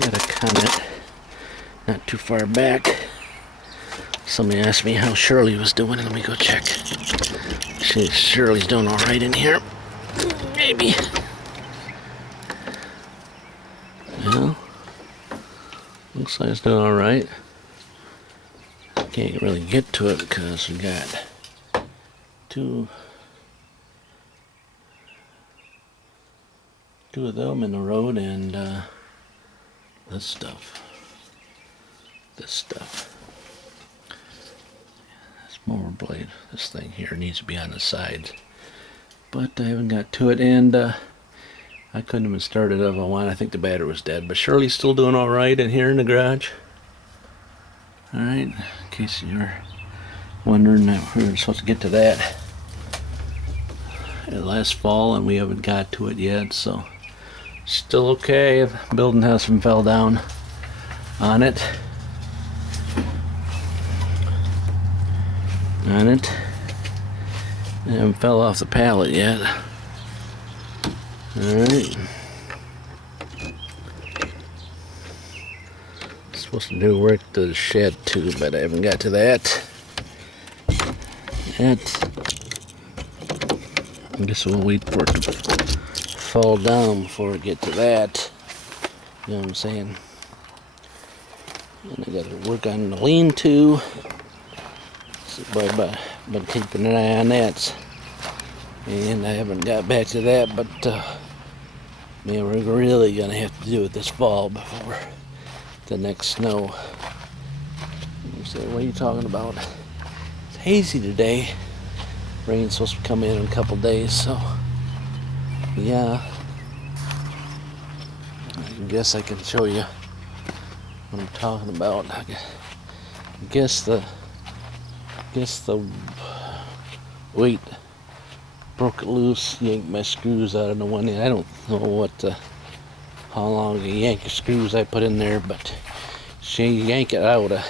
got a comment not too far back. Somebody asked me how Shirley was doing. Let me go check. Shirley's doing all right in here. Maybe. Well, looks like it's doing all right. Can't really get to it because we got two of them in the road and this stuff. This mower blade, this thing here needs to be on the sides, but I haven't got to it, and I couldn't even start it if I wanted. I think the battery was dead, but Shirley's still doing all right in here in the garage. All right, in case you're wondering, we were supposed to get to that last fall and we haven't got to it yet, so still okay. The building hasn't fell down on it. It haven't fell off the pallet yet. Alright. Supposed to do work to the shed too, but I haven't got to that yet. I guess we'll wait for it to fall down before we get to that. You know what I'm saying? And I gotta work on the lean-to. But keeping an eye on that. And I haven't got back to that, but man, we're really gonna have to do it this fall before the next snow. You say, what are you talking about? It's hazy today. Rain's supposed to come in a couple days, so yeah. I guess I can show you what I'm talking about. I guess the weight broke it loose, yanked my screws out of the one end. I don't know how long the yank of screws I put in there, but she yank it out. I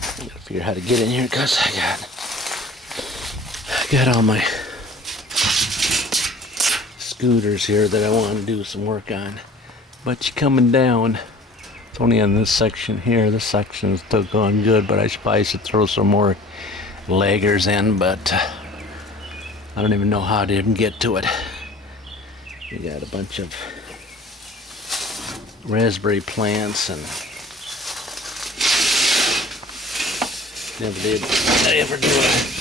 gotta figure out how to get in here because I got all my scooters here that I want to do some work on. But you're coming down. It's only on this section here. This section is still going good, but I probably should throw some more laggers in, but I don't even know how to even get to it. We got a bunch of raspberry plants and never did I ever do it.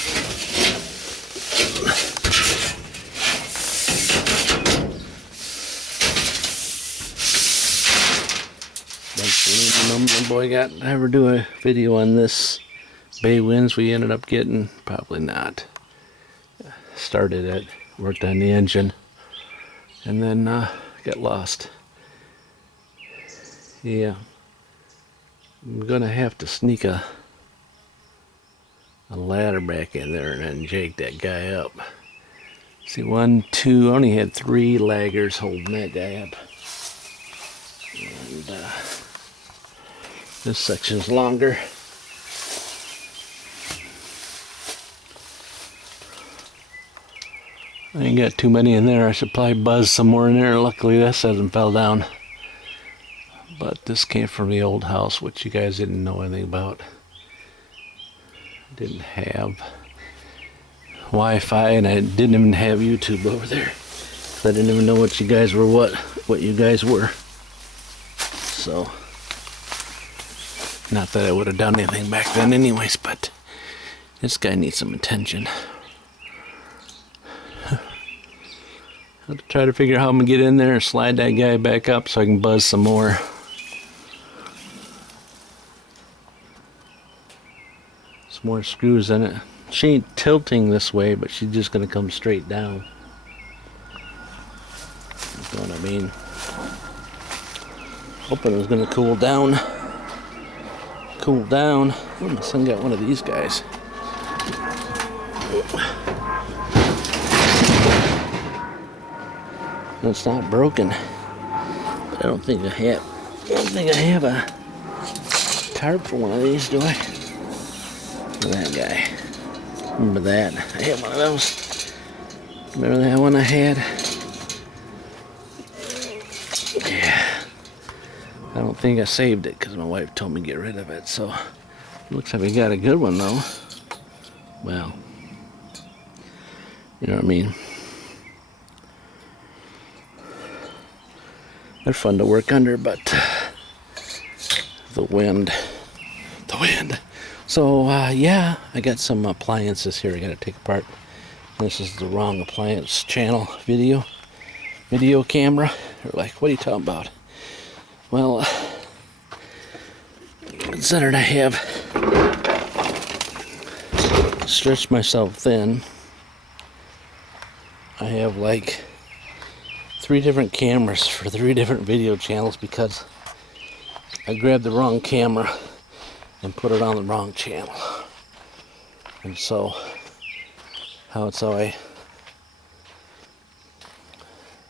My boy got ever do a video on this bay winds we ended up getting? Probably not. Started it, worked on the engine, and then got lost. Yeah, I'm gonna have to sneak a ladder back in there and then jake that guy up. See, 1, 2, I only had 3 laggers holding that guy up. And this section's longer. I ain't got too many in there. I should probably buzz some more in there. Luckily this hasn't fell down. But this came from the old house, which you guys didn't know anything about. Didn't have Wi-Fi, and I didn't even have YouTube over there. I didn't even know what you guys were, what you guys were. So, not that I would have done anything back then anyways, but this guy needs some attention. I'll try to figure out how I'm gonna get in there and slide that guy back up so I can buzz some more. Some more screws in it. She ain't tilting this way, but she's just gonna come straight down. You know what I mean? Hoping it was gonna cool down. Cool down. Oh, my son got one of these guys. It's not broken. But I don't think I have a CARB for one of these, do I? Look at that guy. Remember that? I had one of those. Remember that one I had? Yeah. I don't think I saved it because my wife told me to get rid of it. So looks like we got a good one though. Well, you know what I mean. They're fun to work under, but the wind. So yeah, I got some appliances here I gotta take apart. This is the wrong appliance channel video camera. They're like, what are you talking about? Well, considering I have stretched myself thin, I have like 3 different cameras for 3 different video channels because I grabbed the wrong camera and put it on the wrong channel. And so how I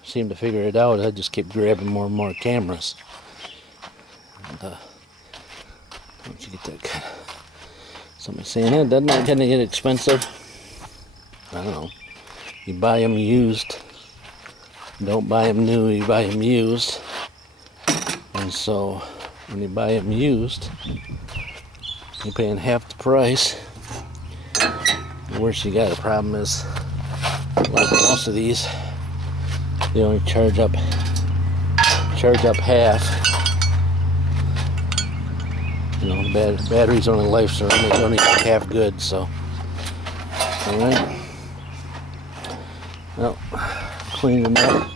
seem to figure it out, I just keep grabbing more and more cameras. And once you get that kind of, somebody saying, hey, doesn't that kind of get expensive? I don't know. You buy them used. Don't buy them new, you buy them used. And so when you buy them used, you're paying half the price. The worst you got a problem is, like most of these, they only charge up half. You know, the battery's only life, so they only half good. So, all right. Well, cleaning up.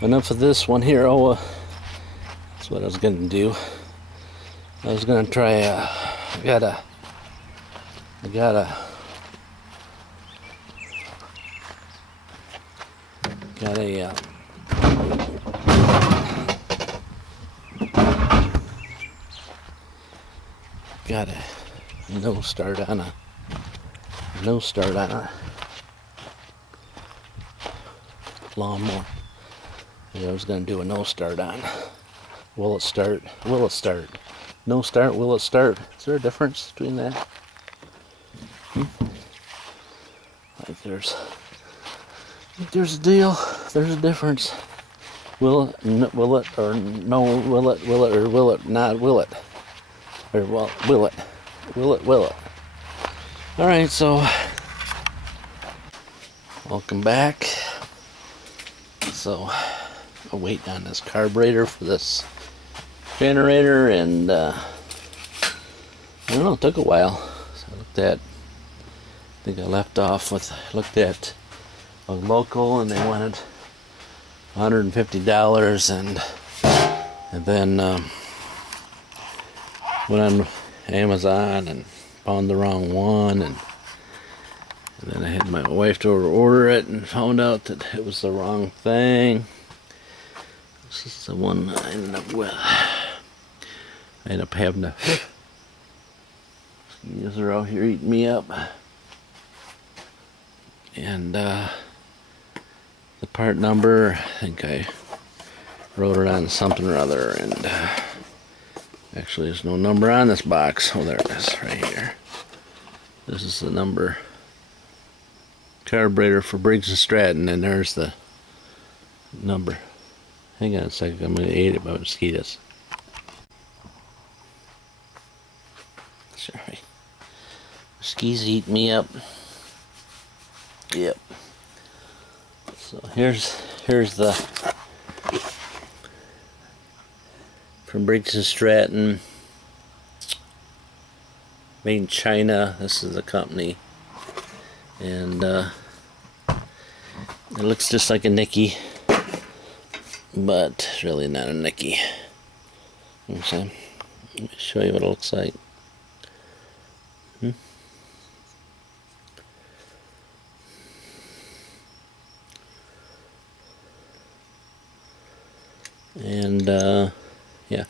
Enough of this one here. Oh, that's what I was gonna do. I was gonna try. I got a no start on a lawnmower. I was gonna do a no start on. Will it start? Will it start? No start, will it start? Is there a difference between that? Like there's a deal. There's a difference. Will it or no? Will it or will it not? Will it? Or well, will it? Will it? All right, so welcome back. So I'll wait on this carburetor for this generator, and I don't know, it took a while. So I think I left off with, looked at a local, and they wanted $150, and then went on Amazon and found the wrong one, and then I had my wife to order it and found out that it was the wrong thing. This is the one I ended up with. I ended up having to use her out here eating me up. And the part number, I think I wrote it on something or other, and actually there's no number on this box. Oh, there it is, right here. This is the number. Carburetor for Briggs & Stratton, and there's the number. Hang on a second, I'm going to eat it by mosquitoes. Sorry. Mosquitoes eat me up. Yep. So here's the from Briggs & Stratton, made in China. This is the company, and it looks just like a Nicky, but it's really not a Nicky. Okay. Let me show you what it looks like. And yeah,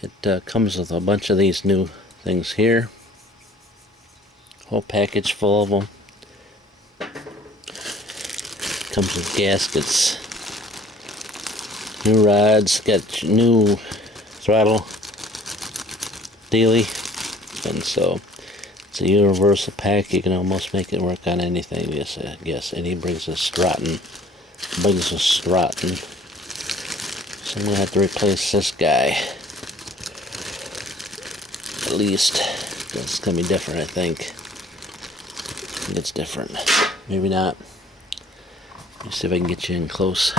it comes with a bunch of these new things here, whole package full of them. Comes with gaskets, new rods, got new throttle dealy, and so it's a universal pack. You can almost make it work on anything. Yes, I guess. And he brings a Stratton. So I'm gonna have to replace this guy. At least. It's gonna be different, I think. I think it's different. Maybe not. Let me see if I can get you in close.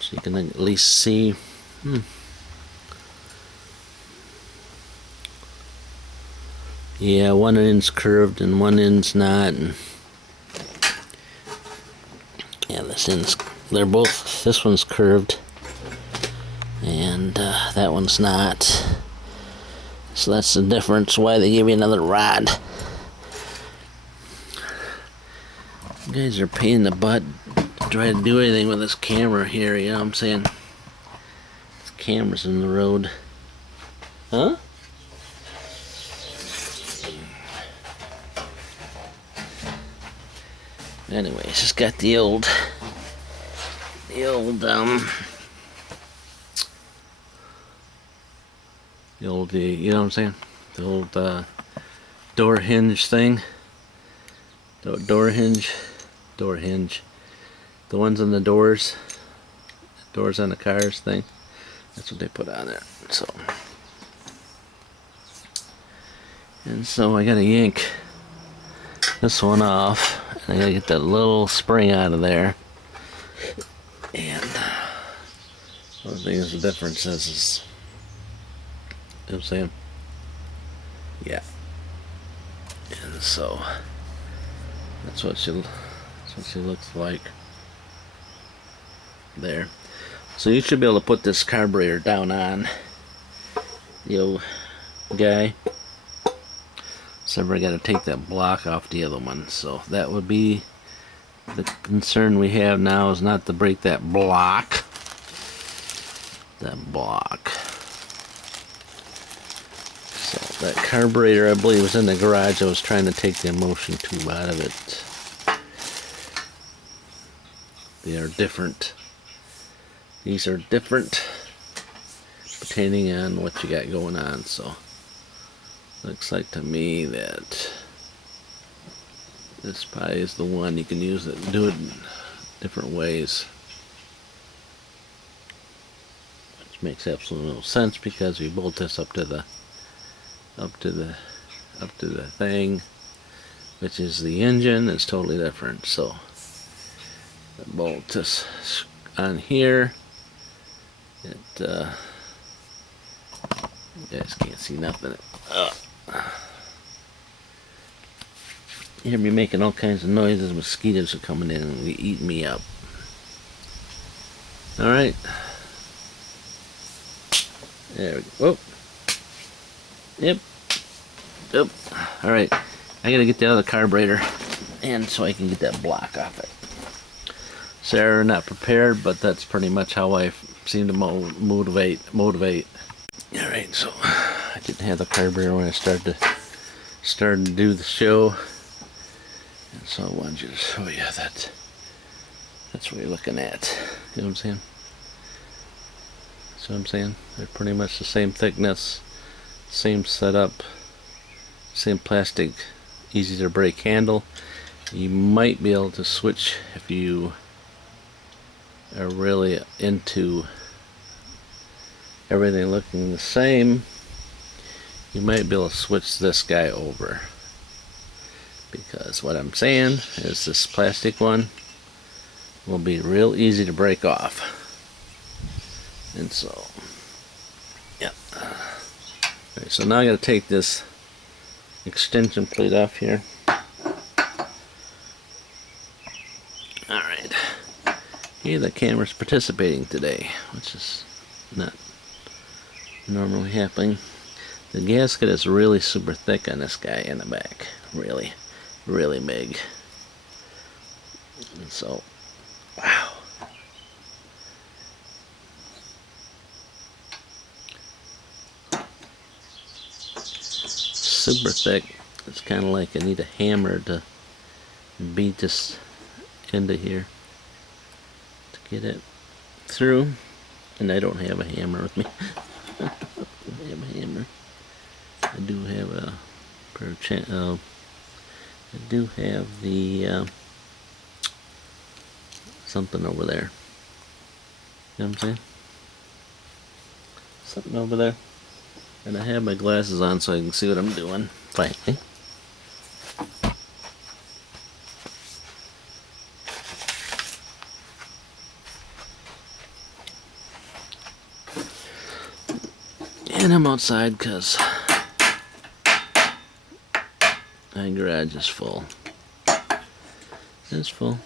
So you can at least see. Yeah, one end's curved and one end's not. And yeah, this one's curved and that one's not. So that's the difference why they give you another rod. You guys are a pain in the butt to try to do anything with this camera here, you know what I'm saying? This camera's in the road. Huh? Anyways, just got the old, you know what I'm saying? The old door hinge thing. Door hinge. The ones on the doors on the cars thing. That's what they put on there. And so I gotta yank this one off. And I gotta get that little spring out of there. And one thing is the difference is you know what I'm saying? Yeah. And so that's what she looks like there. So you should be able to put this carburetor down on the old guy. So we got to take that block off the other one. So that would be the concern we have now, is not to break that block. So that carburetor, I believe, was in the garage. I was trying to take the emulsion tube out of it. They are different. These are different depending on what you got going on. So looks like to me that this probably is the one you can use it, do it in different ways, which makes absolutely no sense because we bolt this up to the thing, which is the engine. It's totally different. So the bolt is on here. You guys can't see nothing. You hear me making all kinds of noises. Mosquitoes are coming in and eating me up. Alright. There we go. Whoa. Yep. Alright. I gotta get the other carburetor and so I can get that block off it. Sarah, not prepared, but that's pretty much how I seem to motivate. Alright, so I didn't have the carburetor when I started to do the show. And so I wanted you to show you that that's what you're looking at. You know what I'm saying? See what I'm saying? They're pretty much the same thickness, same setup, same plastic, easy to break handle. You might be able to switch if you are really into everything looking the same. You might be able to switch this guy over, because what I'm saying is this plastic one will be real easy to break off. And so yeah. Alright, so now I gotta take this extension plate off here. Alright. Here the camera's participating today, which is not normally happening. The gasket is really super thick on this guy in the back. Really big. And so, wow. Super thick. It's kind of like I need a hammer to beat this into here to get it through. And I don't have a hammer with me. I don't have a hammer. I do have a pair of I do have the something over there. You know what I'm saying? Something over there. And I have my glasses on so I can see what I'm doing. Finally. And I'm outside because my garage is full. It's full.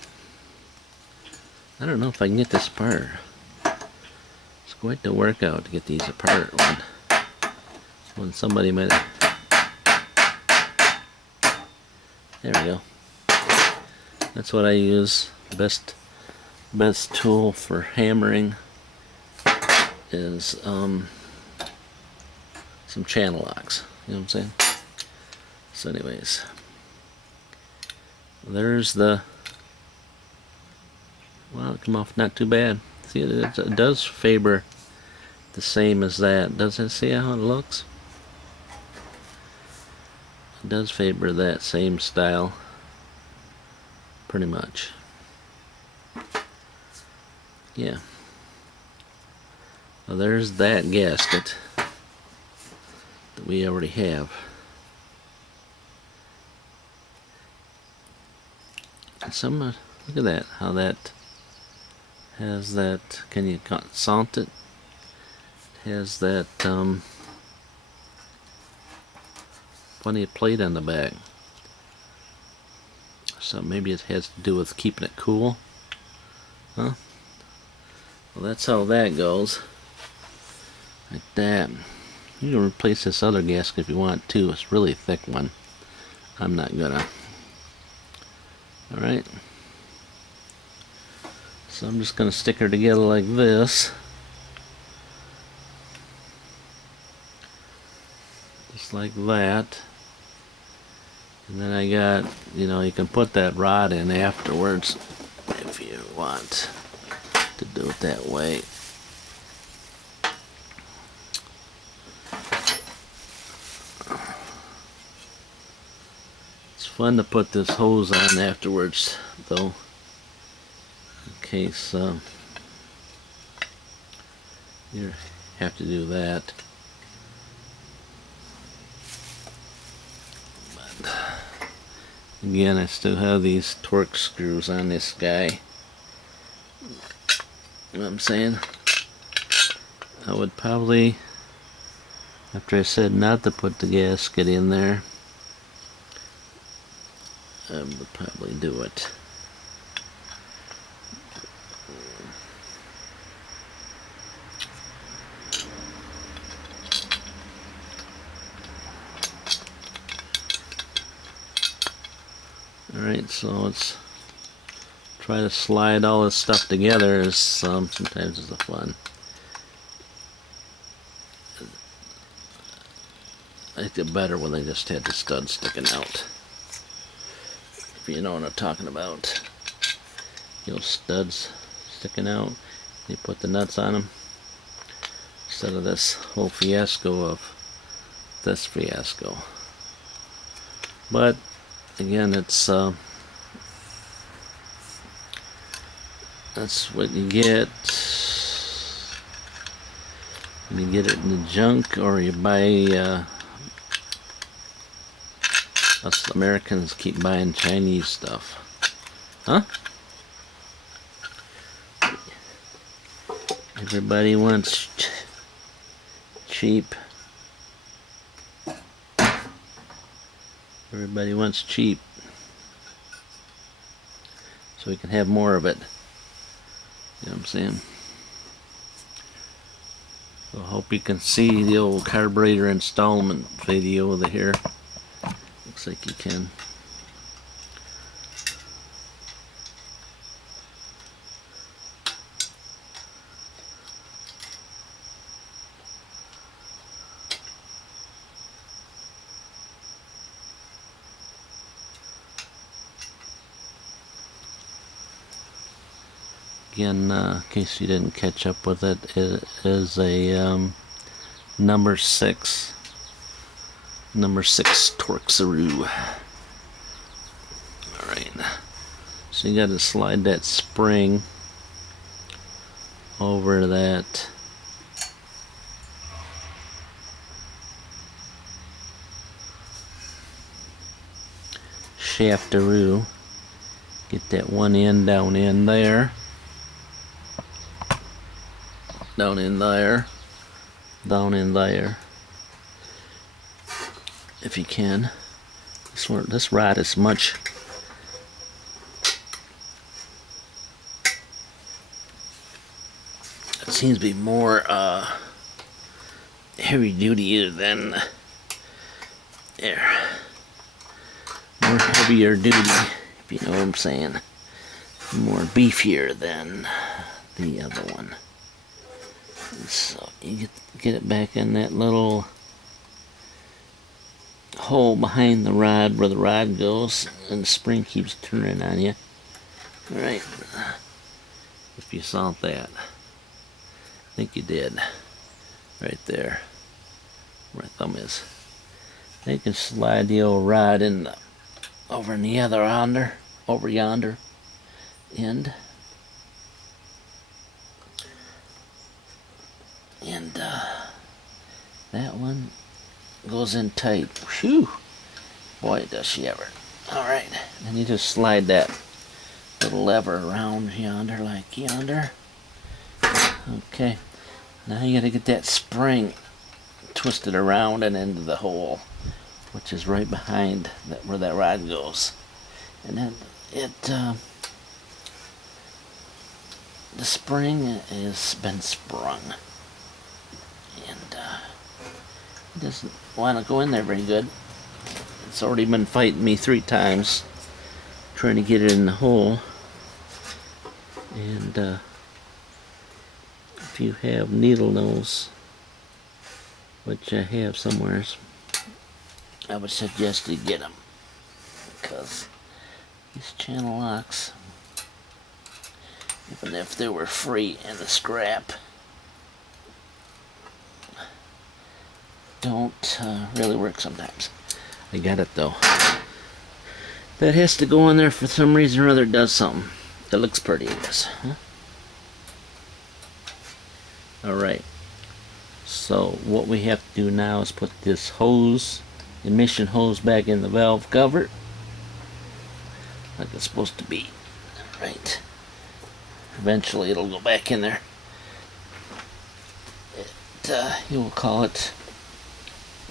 I don't know if I can get this apart. It's quite the workout to get these apart when somebody might have... There we go. That's what I use. Best tool for hammering is some channel locks. You know what I'm saying? So anyways, there's the... Well, it came off not too bad. See, it does favor the same as that. Does it? See how it looks? It does favor that same style, pretty much. Yeah. Well, there's that gasket that we already have. And look at that, how that has that, can you count it? It has that plenty of plate on the back. So maybe it has to do with keeping it cool. Huh? Well, that's how that goes. Like that. You can replace this other gasket if you want to. It's a really thick one. I'm not gonna. Alright. So I'm just going to stick her together like this. Just like that. And then I got, you can put that rod in afterwards if you want to do it that way. It's fun to put this hose on afterwards, though. In case you have to do that. But again, I still have these torque screws on this guy. You know what I'm saying? I would probably, after I said not to put the gasket in there, I would probably do it. Alright, so let's try to slide all this stuff together. As sometimes it's a fun. I think it better when they just had the studs sticking out. If you know what I'm talking about. Studs sticking out. You put the nuts on them. Instead of this whole fiasco of this fiasco. But again, that's what you get when you get it in the junk, or you buy. Us Americans keep buying Chinese stuff, huh? Everybody wants cheap. Everybody wants cheap, so we can have more of it. You know what I'm saying? So I hope you can see the old carburetor installment video over here. Looks like you can. Again, in case you didn't catch up with it, it is a number 6 Torque-Saroo. Alright, so you got to slide that spring over that shaftaroo. Get that one end down in there, down in there, down in there, if you can. This rod is much it seems to be more heavy duty than more heavier duty, if you know what I'm saying. More beefier than the other one. So you get it back in that little hole behind the rod where the rod goes, and the spring keeps turning on you. Alright, if you saw that, I think you did, right there, where my thumb is. Now you can slide the old rod in over in the other over yonder end, and that one goes in tight. Whew, boy does she ever. Alright, then you just slide that little lever around yonder, like yonder. Okay, now you gotta get that spring twisted around and into the hole, which is right behind that, where that rod goes. And then the spring has been sprung, and it doesn't want to go in there very good. It's already been fighting me 3 times trying to get it in the hole. And if you have needle nose, which I have somewhere, I would suggest you get them, because these channel locks, even if they were free in the scrap, don't really work sometimes. I got it though. That has to go in there for some reason or other. It does something. It looks pretty, I guess. Huh? Alright. So what we have to do now is put this hose, emission hose, back in the valve cover, like it's supposed to be. Right. Eventually it'll go back in there. You'll call it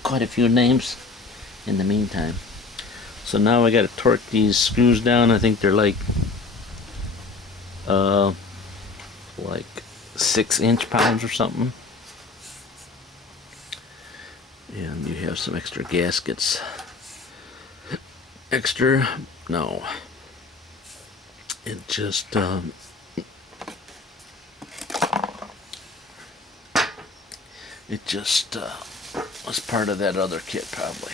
quite a few names in the meantime. So now I got to torque these screws down. I think they're like 6 inch-pounds or something. And you have some extra gaskets. No. It just was part of that other kit, probably.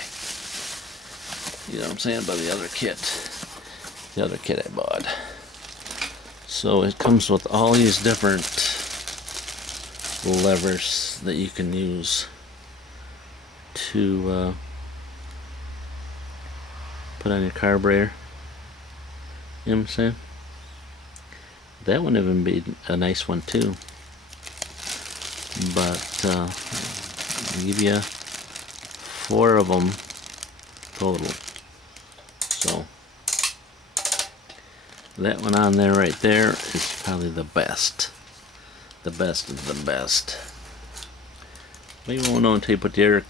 You know what I'm saying? By the other kit I bought. So it comes with all these different levers that you can use to put on your carburetor. You know what I'm saying? That one even be a nice one too. But I'll give you 4 of them total. So that one on there right there is probably the best. The best of the best. But you won't know until you put the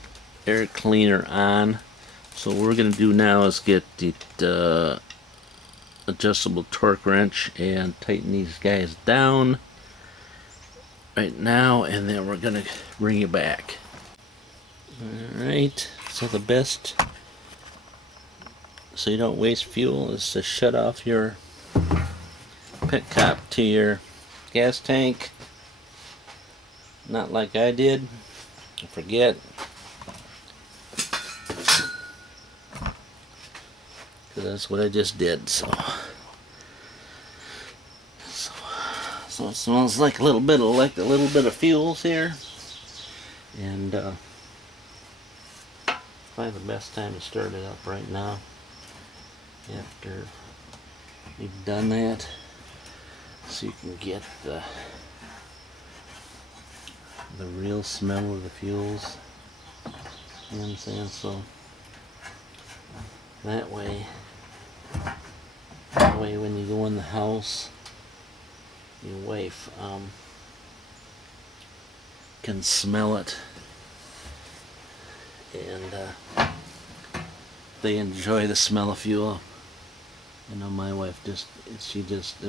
air cleaner on. So what we're going to do now is get the adjustable torque wrench and tighten these guys down right now, and then we're going to bring you back. Alright, so the best, so you don't waste fuel, is to shut off your pit cap to your gas tank. Not like I did. I forget. Because that's what I just did. So it smells like a little bit of fuels here. And probably the best time to start it up right now, after you've done that, so you can get the the real smell of the fuels. You know what I'm saying? So that way when you go in the house, your wife can smell it, and they enjoy the smell of fuel. You know, my wife it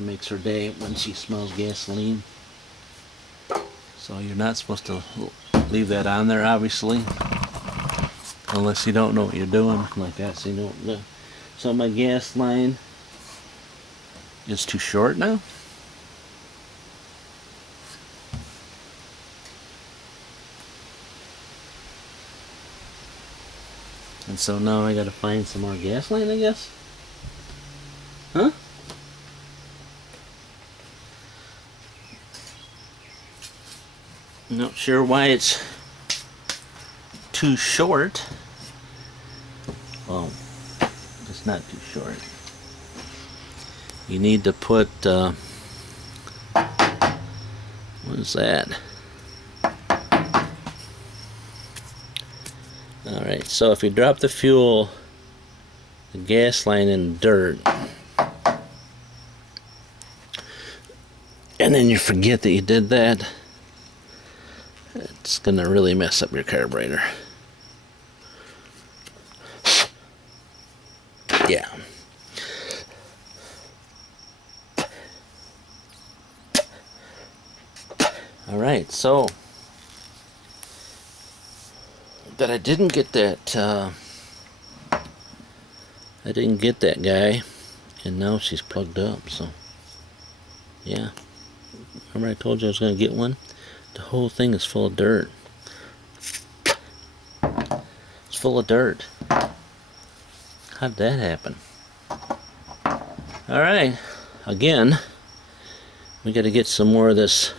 makes her day when she smells gasoline. So you're not supposed to leave that on there, obviously, unless you don't know what you're doing like that. So you don't. So my gas line is too short now. And so now I gotta find some more gas line, I guess. Huh? Not sure why it's too short. Well, it's not too short. You need to put, what is that? Alright, so if you drop the fuel, the gas line in dirt, and then you forget that you did that, it's gonna really mess up your carburetor. Yeah. Alright, so that I didn't get that guy, and now she's plugged up. So yeah, remember I told you I was gonna get one? The whole thing is full of dirt. It's full of dirt. How did that happen? Alright, again, we got to get some more of this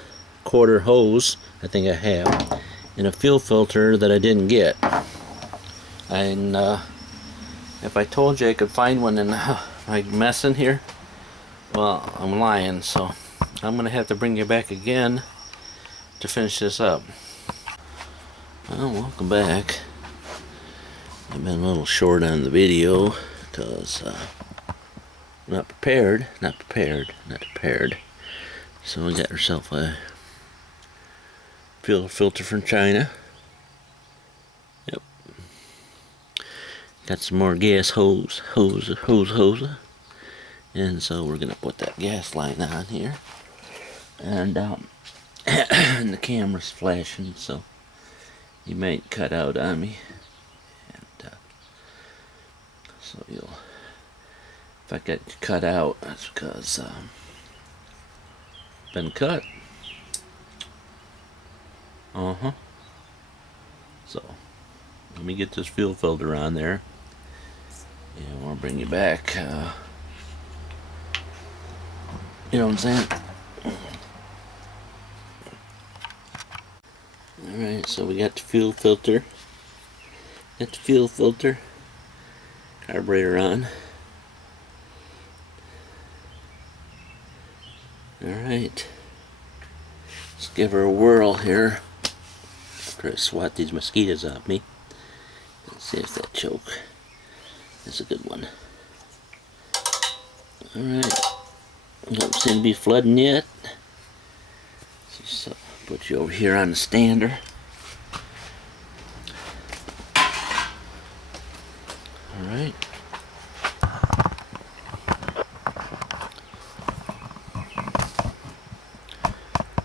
quarter hose. I think I have, and a fuel filter that I didn't get. And if I told you I could find one in my mess in here, well, I'm lying. So I'm gonna have to bring you back again to finish this up. Well, welcome back. I've been a little short on the video because not prepared. So we got ourselves a fuel filter from China. Yep. Got some more gas hose. And so we're gonna put that gas line on here. And and the camera's flashing, so you might cut out on me. And so if I get cut out, that's because been cut. So let me get this fuel filter on there, and we'll bring you back. You know what I'm saying? Alright, so we got the fuel filter. Carburetor on. Alright. Let's give her a whirl here. Try to swat these mosquitoes off me. Let's see if that choke is a good one. Alright. Don't seem to be flooding yet. So put you over here on the stander. Alright.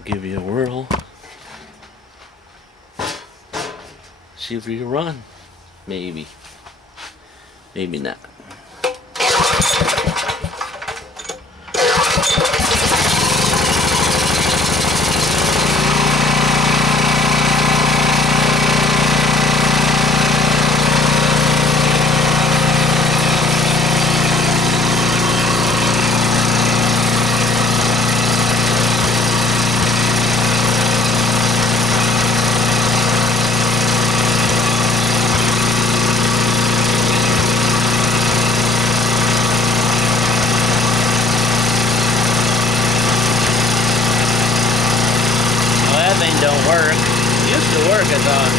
Give you a whirl. See if you can run. Maybe. Maybe not. Don't work. used to work, I thought.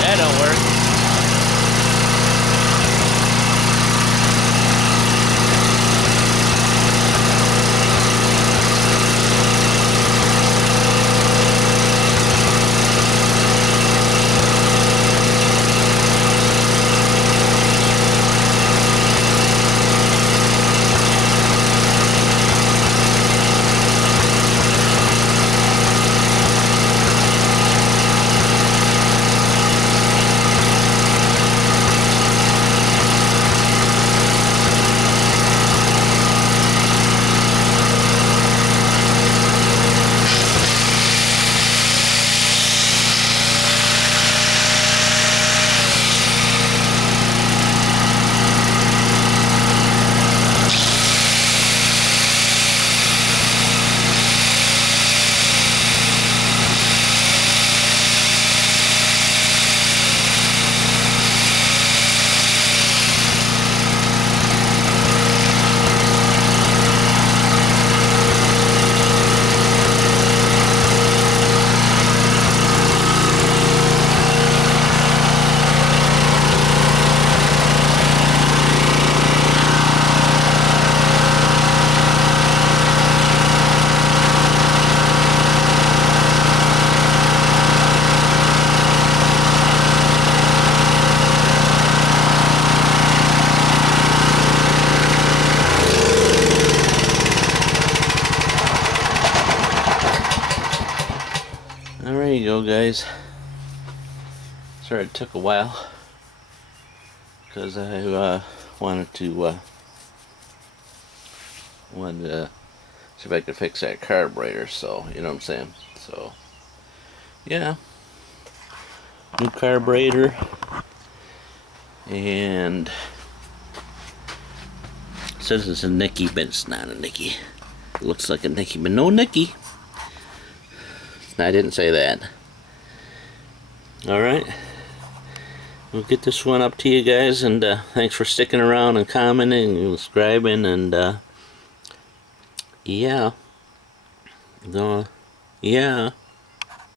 That don't work. There you go, guys. Sorry it took a while because I wanted to see if I could fix that carburetor. So you know what I'm saying. So yeah, new carburetor, and it says it's a Nicky, but it's not a Nicky. It looks like a Nicky, but no Nicky. I didn't say that. Alright. We'll get this one up to you guys, and thanks for sticking around and commenting and subscribing, and yeah. Yeah.